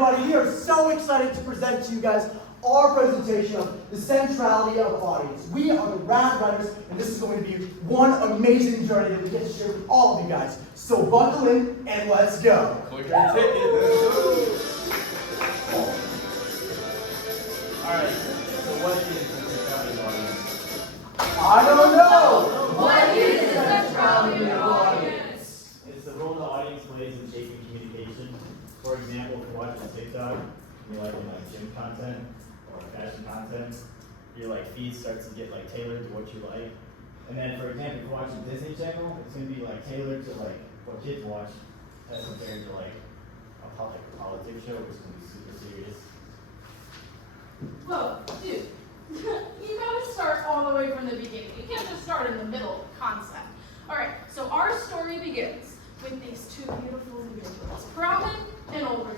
everybody. We are so excited to present to you guys our presentation of the centrality of audience. We are the Rad Rhetors, and this is going to be one amazing journey that we get to share with all of you guys. So buckle in and let's go. Click your ticket. Alright, so what is the centrality of audience? I don't know. What is the centrality of audience? It's the role the audience plays in shaping communication. For example, if you're watching TikTok, you're liking gym content or fashion content, your feed starts to get tailored to what you like. And then, for example, if you're watching Disney Channel, it's gonna be tailored to what kids watch, as compared to a politics show, which is gonna be super serious. Whoa, dude, you gotta start all the way from the beginning. You can't just start in the middle of the concept. All right, so our story begins with these two beautiful individuals, Promen and Ulrich.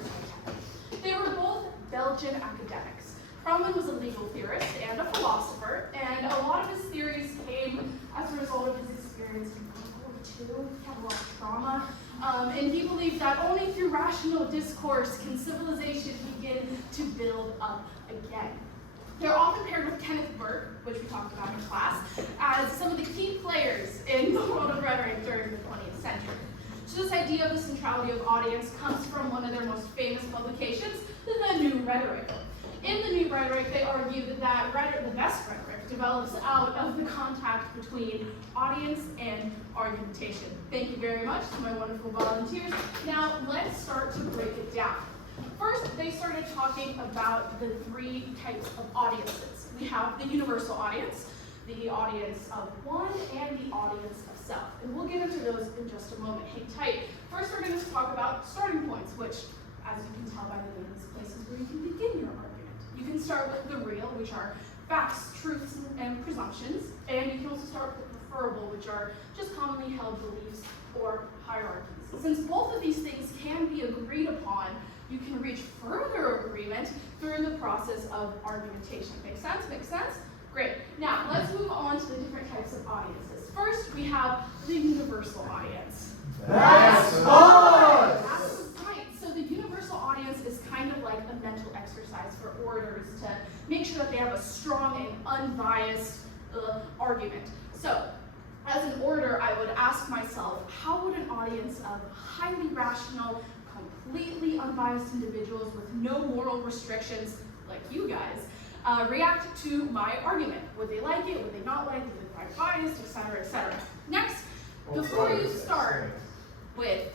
They were both Belgian academics. Promen was a legal theorist and a philosopher, and a lot of his theories came as a result of his experience in World War II. He had a lot of trauma, and he believed that only through rational discourse can civilization begin to build up again. They're often paired with Kenneth Burke, which we talked about in class, as some of the key players in the world of rhetoric during the 20th century. So this idea of the centrality of audience comes from one of their most famous publications, the New Rhetorical. In the New Rhetoric, they argue that the best rhetoric develops out of the contact between audience and argumentation. Thank you very much to my wonderful volunteers. Now let's start to break it down. First, they started talking about the three types of audiences. We have the universal audience, the audience of one, and the audience of self. And we'll get into those in just a moment. Hang tight. First, we're going to talk about starting points, which, as you can tell by the name of this place, is where you can begin your argument. You can start with the real, which are facts, truths, and presumptions. And you can also start with the preferable, which are just commonly held beliefs or hierarchies. Since both of these things can be agreed upon, you can reach further agreement through the process of argumentation. Make sense? Make sense? Great. Now, let's move on to the different types of audiences. First, we have the universal audience. That's us! That's right. So the universal audience is kind of like a mental exercise for orators to make sure that they have a strong and unbiased argument. So, as an orator, I would ask myself, how would an audience of highly rational, completely unbiased individuals with no moral restrictions, like you guys, react to my argument? Would they like it? Would they not like it? Would they find biased, etc., etc.? Next, before you start with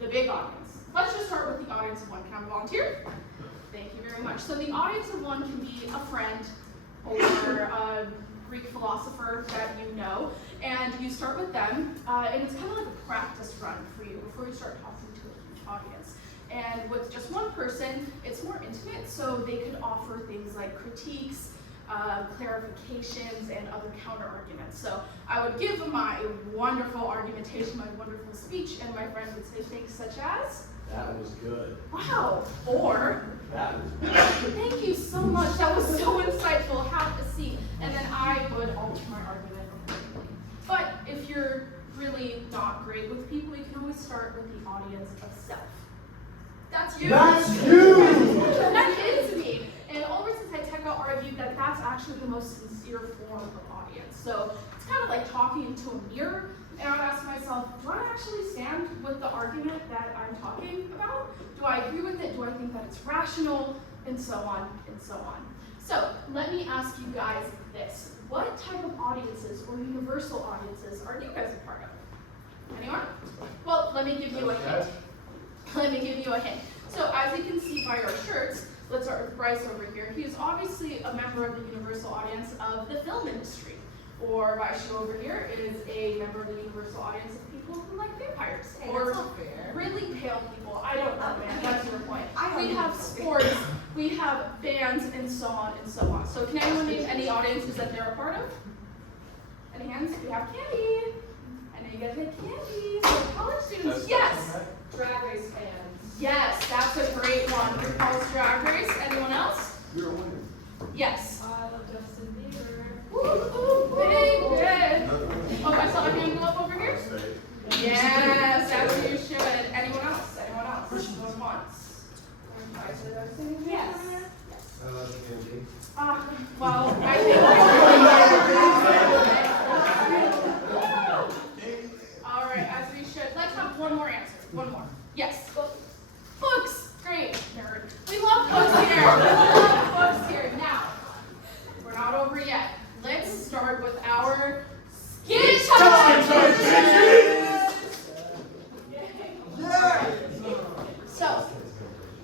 the big audience, let's just start with the audience of one. Can I have a volunteer? Thank you very much. So the audience of one can be a friend or a Greek philosopher that you know, and you start with them, and it's kind of like a practice run for you before you start talking to a huge audience. And with just one person, it's more intimate, so they could offer things like critiques, clarifications, and other counter-arguments. So I would give my wonderful argumentation, my wonderful speech, and my friend would say things such as, That was good. wow, or, That was bad. thank you so much, that was so insightful, have a seat. And then I would alter my argument accordingly. But if you're really not great with people, you can always start with the audience of self. That's you. That's you! That is me. And Ulrich and Titeka argued that that's actually the most sincere form of audience. So it's kind of like talking into a mirror. And I would ask myself, do I actually stand with the argument that I'm talking about? Do I agree with it? Do I think that it's rational? And so on and so on. So let me ask you guys this. What type of audiences or universal audiences are you guys a part of? Anyone? Well, let me give you a hint. Let me give you a hint. So as you can see by our shirts, let's start with Bryce over here. He is obviously a member of the universal audience of the film industry. Or Vaishu over here is a member of the universal audience of people who like vampires. Hey, or that's not fair. really pale people. I don't know, man. That's your point. I don't We have know. sports, we have bands, and so on and so on. So can anyone name any audiences that they're a part of? Any hands? We have Candy. I know you guys like Candy. So college students, yes. Drag Race fans. Yes, that's a great one. RuPaul's Drag Race. Anyone else? You're a winner. Yes. I love Justin Bieber. Woo, baby. Oh, I saw a hand go up over here. Yes, as you should. Anyone else? Anyone else? Going once. meeting? Well, I think. All right, as we should. Let's have one more answer. One more. Yes. Books. Great, nerd. We love books here. We love books here. Now, we're not over yet. Let's start with our skit time. So,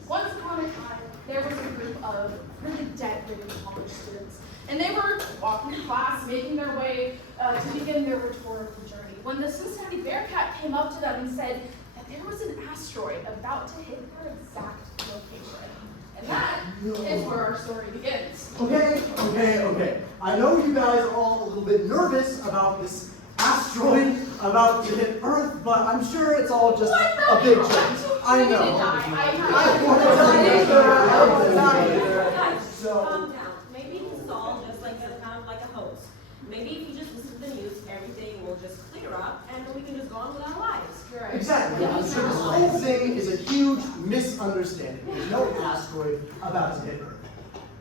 once upon a time, there was a group of really deadly college students, and they were walking to class, making their way to begin their rhetorical journey, when the Cincinnati Bearcat came up to them and said that there was an asteroid about to hit their exact location. And that is where our story begins. Okay. I know you guys are all a little bit nervous about this asteroid about to hit Earth, but I'm sure it's all just a big joke. I know. I want to die either. Guys, calm down. Maybe this is all just like kind of like a hoax. Maybe if you just listen to the news, everything will just clear up, and we can just go on with our lives. Right. Exactly. I'm sure this whole thing is a huge misunderstanding. There's no asteroid about to hit Earth.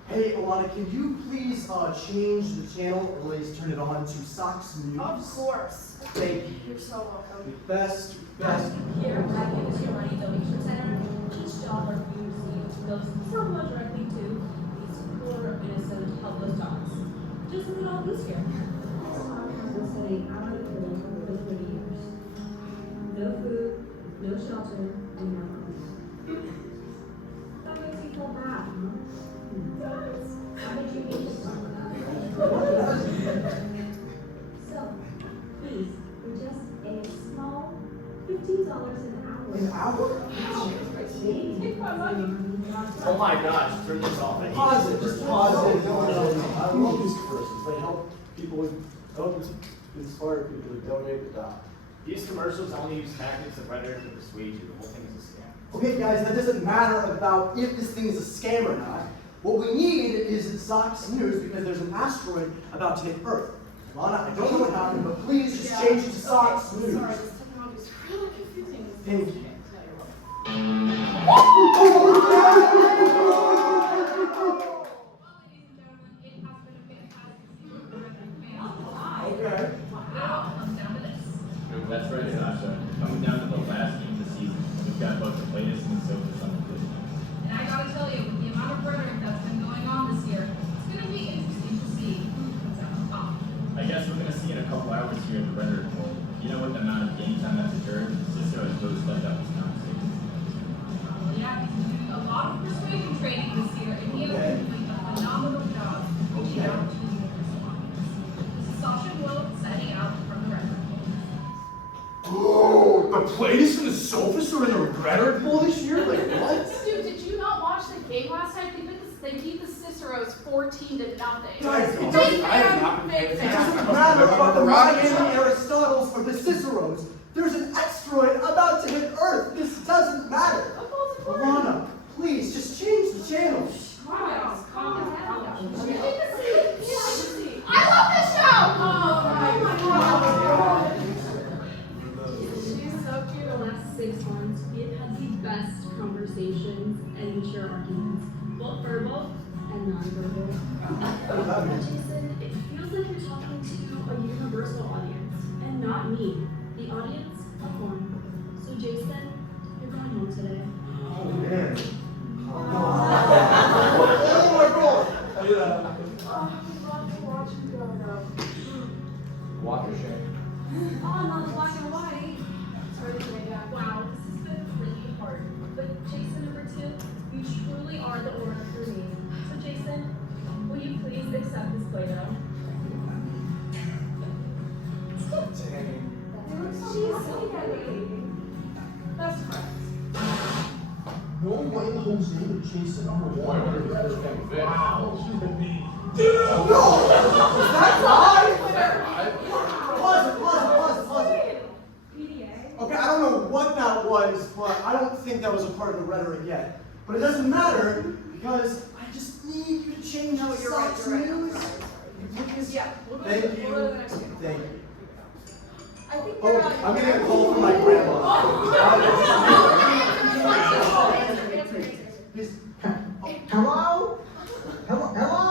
Hey, Alana, can you please change the channel, or at least turn it on to Sox News? Of course. Thank you. You're so welcome. Best. Here, at the Industry Money Donation Center, each dollar we receive goes somewhat directly to these poor, innocent, helpless dogs. Just look at all this here. This dog has been sitting out of the pool for 30 years. No food, no shelter, and no home. That makes you feel bad, huh? How did you meet this dog? So, please, for just a small $15 an hour. An hour? Oh my gosh, turn this off. I hate Pause this it. Just person. pause it. I love these commercials. They help people, help inspire people to donate to die. These commercials only use tactics of rhetoric to persuade you. The whole thing is a scam. Okay, guys, that doesn't matter about if this thing is a scam or not. What we need is Sox News because there's an asteroid about to hit Earth. Lana, I don't know what happened, but please just change it to Sox News. Sorry, this technology is really confusing. Thank you. Okay. That's right, Sasha. Coming down to the last game of the season, we've got both the latest and sofas on the list. And I gotta tell you, with the amount of rhetoric that's been going on this year, it's gonna be interesting to see what's at the top. I guess we're gonna see in a couple hours here at the Rhetorical. You know what the amount of game time that's occurred? Cicero has really stepped up his conversation. Well, yeah, he's been doing a lot of persuasion training this year, and he has been doing a phenomenal job reaching out to the universal audience. This is Sasha Will signing out from the Rhetorical. Oh, the plays and the sofas are in the Rhetorical this year? Like what? Dude, did you not watch the game last night? They beat the Ciceros 14-0. Guys, it Big doesn't- I have fan, not been big paying It fan. doesn't matter about the Ryan Aristotles or the Ciceros. There's an asteroid about to hit Earth. This doesn't matter. Alana, please, just change the channel. Calm down, calm down. Take a seat. I love this show! Oh my god. She's so cute. For the last 6 months, we have had the best conversations and mature arguments, both verbal and non-verbal. Jason, it feels like you're talking to a universal audience, and not me, the audience of one. So Jason, you're going home today. Oh man. Oh my god. Walk your shame. Oh, not the black and white. Sorry to say that. Wow, this has been really hard. But Jason, number 2, you truly are the orator for me. So Jason, will you please accept this Play-Doh? Best friends. No way in the whole name of Jason number one. Wow. That's live! Pause it. Okay, I don't know what that was, but I don't think that was a part of the rhetoric yet. But it doesn't matter, because I just need you to change the Sox News. Yeah, we'll go Thank to the you. next game. Thank you. I think Oh, they're I'm getting a call from my grandma. Please. Hello? Hello?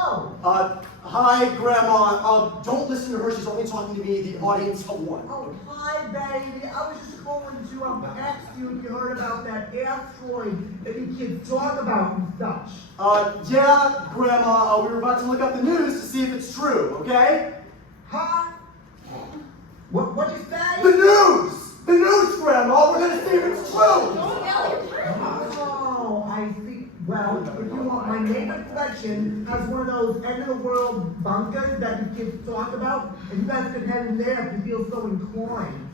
Hi, Grandma. Don't listen to her. She's only talking to me, the audience of one. Oh, hi, baby. I was just calling to ask you if you heard about that asteroid that you kids talk about and such. Yeah, Grandma. We were about to look up the news to see if it's true, okay? Huh? What'd you say? The news! The news, Grandma! We're gonna see if it's true! Don't yell at your grandma. Oh, I see. Well, if you want, my neighbor Gretchen has one of those end-of-the-world bunkers that you kids talk about, and you guys can head in there if you feel so inclined.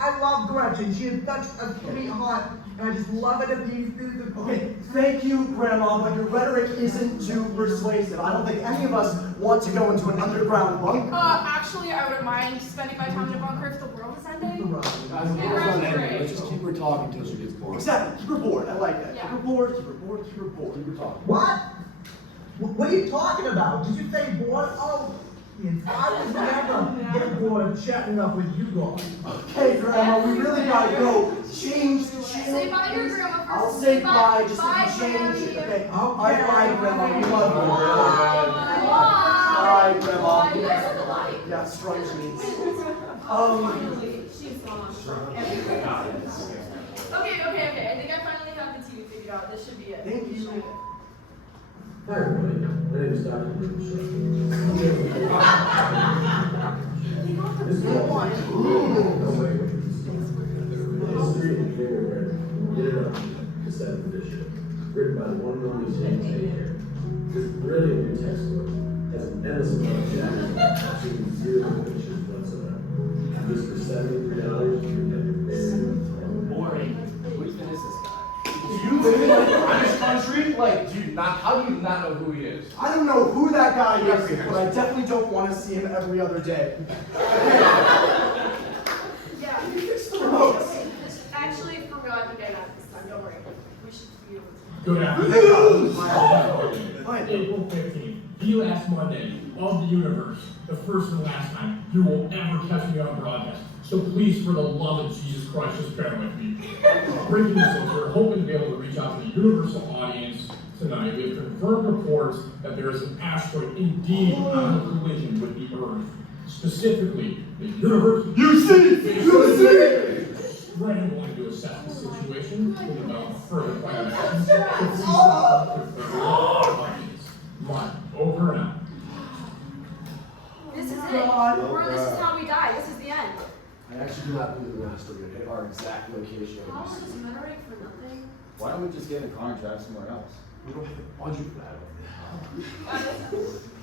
I love Gretchen. She is such a sweetheart, and I just love her to pieces. Okay, thank you, Grandma, but your rhetoric isn't too persuasive. I don't think any of us want to go into an underground bunker. Actually, I wouldn't mind spending my time in a bunker if the world is ending. Let's just keep her talking until she gets bored. Exactly, keep her bored. I like that. Yeah. Keep her bored, keep her bored, keep her bored. Keep her talking. What? What are you talking about? Did you say bored? Oh, kids, I would never get bored of chatting up with you guys. Okay, Grandma, we really gotta go. Change the channel. Say bye to your grandma first. I'll say bye, just Bye, if you change it. Granny. Okay, bye, Grandma. We love you. Bye. Bye, Grandma. You guys are the light. Yeah, strike jeans. She's gone. Okay. I think I finally have the TV figured out. This should be it. Thank you. Hi, everybody. My name is Dr. Rhetorical. This is One. No way. History and Game Introduction to 7th edition, written by the one and only James A. Hare. This brilliant new textbook has an endless amount of chapters, absolutely zero finishes whatsoever. Just for $73, you can get your very Boring. Who even is this guy? Do you live in like a British country? Like, do you not? How do you not know who he is? I don't know who that guy is, but I definitely don't want to see him every other day. Yeah. Fix the remotes. Actually, for real, I think I got this time. Don't worry. We should be able to. Good afternoon. Fine. April 15th, the last Monday of the universe, the first and last time you will ever catch me on broadcast. So please, for the love of Jesus Christ, just bear with me. Breaking news, we're hoping to be able to reach out to the universal audience tonight. We have confirmed reports that there is an asteroid indeed on a collision with the Earth. Specifically, the universe. You see! Scrambling to assess the situation to develop further plan of action. So please help with the audience. Mark, over and out. This is it. This is how we die. This is the end. I actually do not believe the master would hit our exact location. How is this rhetoric for nothing? Why don't we just get in a car and drive somewhere else? We don't have a budget for that.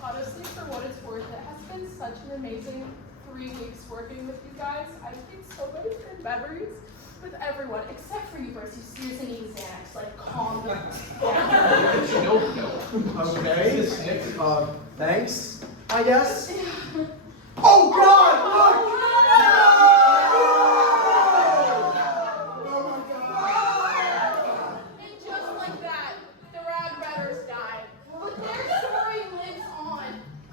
Honestly, for what it's worth, it has been such an amazing 3 weeks working with you guys. I've made so many good memories with everyone, except for you, Bryce. You seriously need Xanax. Like, calm down. Okay. Thanks, I guess. Oh God! Look! And just like that, the Rad Rhetors died. But their story lives on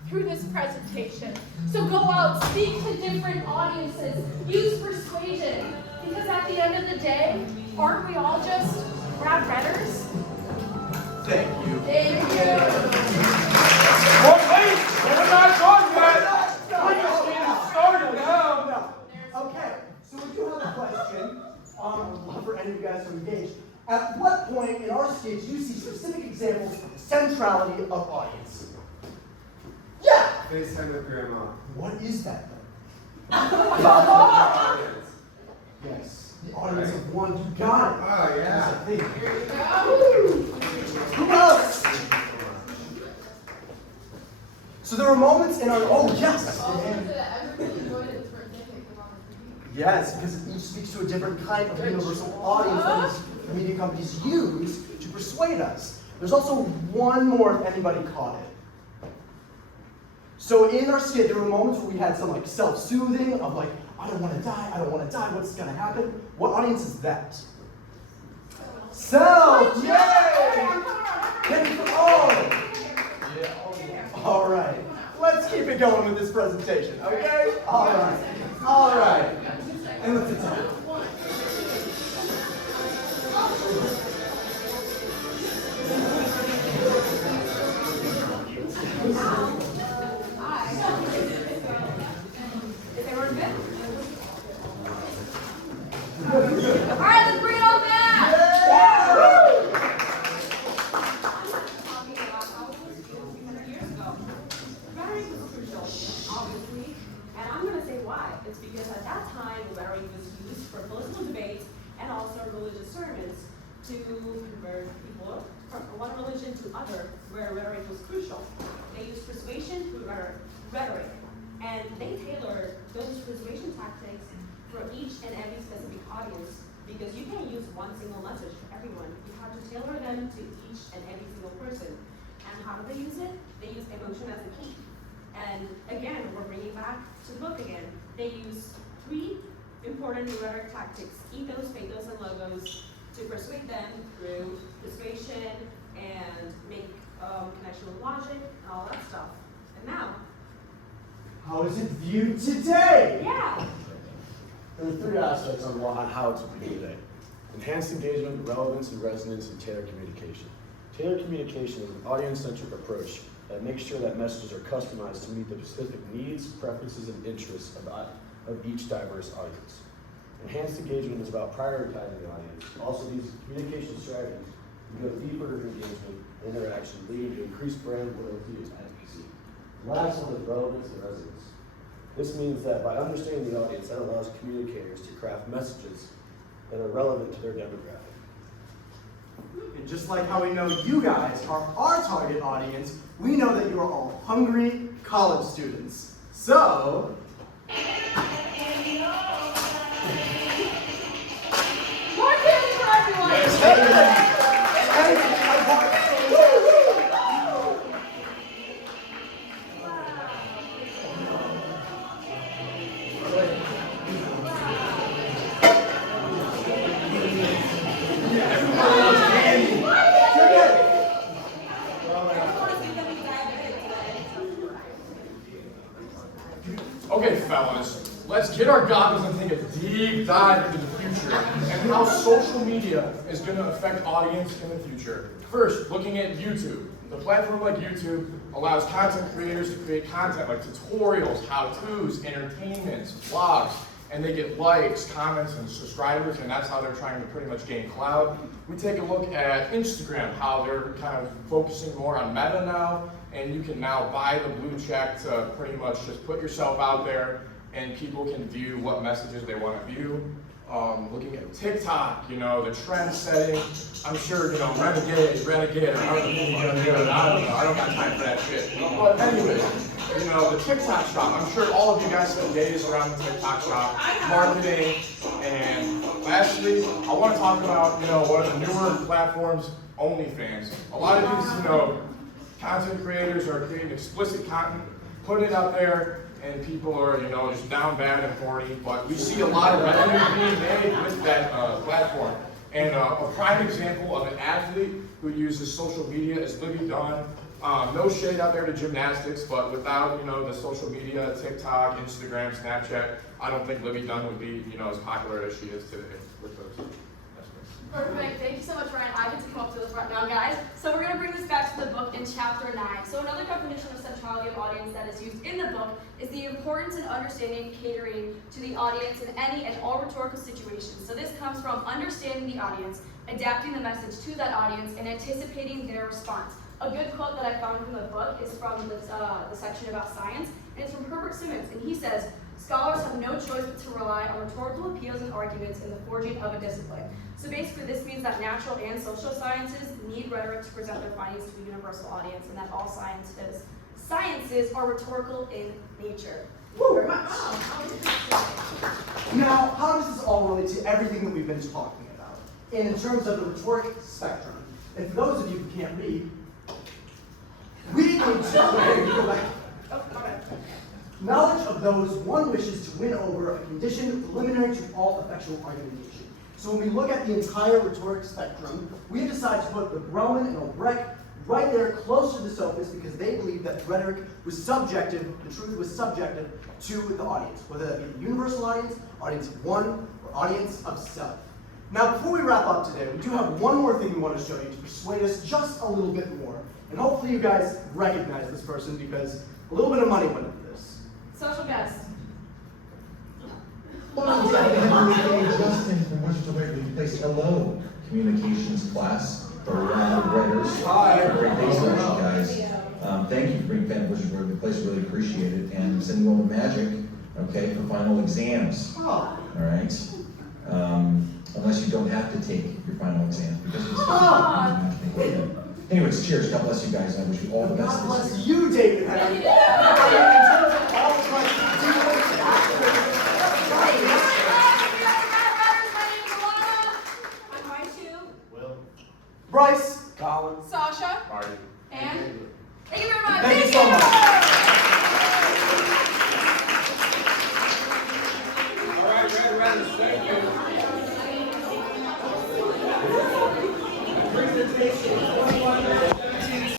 through this presentation. So go out, speak to different audiences, use persuasion. Because at the end of the day, aren't we all just Rad Rhetors? Thank you. Thank you. Well, wait! We're not done yet! We're just getting started now! No. Okay, so we do have a question. I'd love for any of you guys to engage. At what point in our sketch do you see specific examples of the centrality of audience? Yeah! FaceTime with Grandma. What is that then? Audience. Yes, the audience of one. You got it. Oh, yeah. Yes, I think. Who else? So there were moments in our. Oh yes. Yes, because each speaks to a different kind of universal audience that these media companies use to persuade us. There's also one more if anybody caught it. So in our skit, there were moments where we had some like self-soothing of like, I don't want to die, what's gonna happen? What audience is that? Self! Yay! Thank you for all! All right, let's keep it going with this presentation, okay? All right. And let's attack. It's because at that time, rhetoric was used for political debates and also religious sermons to convert people from one religion to other, where rhetoric was crucial. They used persuasion through rhetoric, and they tailored those persuasion tactics for each and every specific audience, because you can't use one single message for everyone. You have to tailor them to each and every single person. And how do they use it? They use emotion as a key. And again, we're bringing back to the book again. They use 3 important rhetoric tactics: ethos, pathos, and logos, to persuade them through persuasion and make connection with logic and all that stuff. And now, How is it viewed today? yeah. There are 3 aspects on how it's viewed today: enhanced engagement, relevance and resonance, and tailored communication. Tailored communication is an audience-centric approach that makes sure that messages are customized to meet the specific needs, preferences, and interests of each diverse audience. Enhanced engagement is about prioritizing the audience. Also, these communication strategies can go deeper into engagement and interaction, leading to increased brand loyalty and advocacy. The last one is relevance and resonance. This means that by understanding the audience, that allows communicators to craft messages that are relevant to their demographic. And just like how we know you guys are our target audience, we know that you are all hungry college students. So, More candy for everyone! Okay, fellas, let's get our goggles and take a deep dive into the future and how social media is going to affect audience in the future. First, looking at YouTube. The platform like YouTube allows content creators to create content like tutorials, how-tos, entertainments, vlogs, and they get likes, comments, and subscribers, and that's how they're trying to pretty much gain clout. We take a look at Instagram, how they're kind of focusing more on meta now, and you can now buy the blue check to pretty much just put yourself out there, and people can view what messages they want to view. Looking at TikTok, the trend setting. I'm sure, renegade, or however you gonna do it. I don't know. I don't got time for that shit. But anyways, the TikTok shop. I'm sure all of you guys spend days around the TikTok shop, marketing, and lastly, I want to talk about, one of the newer platforms, OnlyFans. A lot of these, content creators are creating explicit content, putting it out there, and people are, just down bad and horny, but we see a lot of revenue being made with that platform. And a prime example of an athlete who uses social media is Libby Dunn. No shade out there to gymnastics, but without, the social media, TikTok, Instagram, Snapchat, I don't think Libby Dunn would be, as popular as she is today with those. Perfect. Thank you so much, Ryan. I get to come up to the front now, guys. So we're going to bring this back to the book in chapter 9. So another definition of centrality of audience that is used in the book is the importance in understanding catering to the audience in any and all rhetorical situations. So this comes from understanding the audience, adapting the message to that audience, and anticipating their response. A good quote that I found from the book is from the section about science, and it's from Herbert Simmons, and he says, "Scholars have no choice but to rely on rhetorical appeals and arguments in the forging of a discipline." So basically this means that natural and social sciences need rhetoric to present their findings to a universal audience, and that all sciences are rhetorical in nature. now, how does this all relate to everything that we've been talking about? And in terms of the rhetoric spectrum, and for those of you who can't read, we need to knowledge of those one wishes to win over a condition preliminary to all effectual argumentation. So when we look at the entire rhetoric spectrum, we have decided to put the Broman and Albrecht right there close to the sophist because they believe that rhetoric was subjective, the truth was subjective to the audience, whether that be the universal audience of one, or audience of self. Now before we wrap up today, we do have one more thing we want to show you to persuade us just a little bit more. And hopefully you guys recognize this person because a little bit of money went into this. Social guest. Well, Justin from Western Waverly Place. Hello, communications class, the Rad Rhetors. Hi. Great day session, guys. Thank you for bringing Fan Western Waverly Place. Really appreciate it. And sending all the magic okay, for final exams. Oh. All right? Unless you don't have to take your final exams because it's Anyways, cheers. God bless you guys, and I wish you all the best. God bless you, David. Bryce, Colin, Sasha, Marty, and thank you very much. Thank you so much. All right, Rad Rhetors, thank you. Presentation.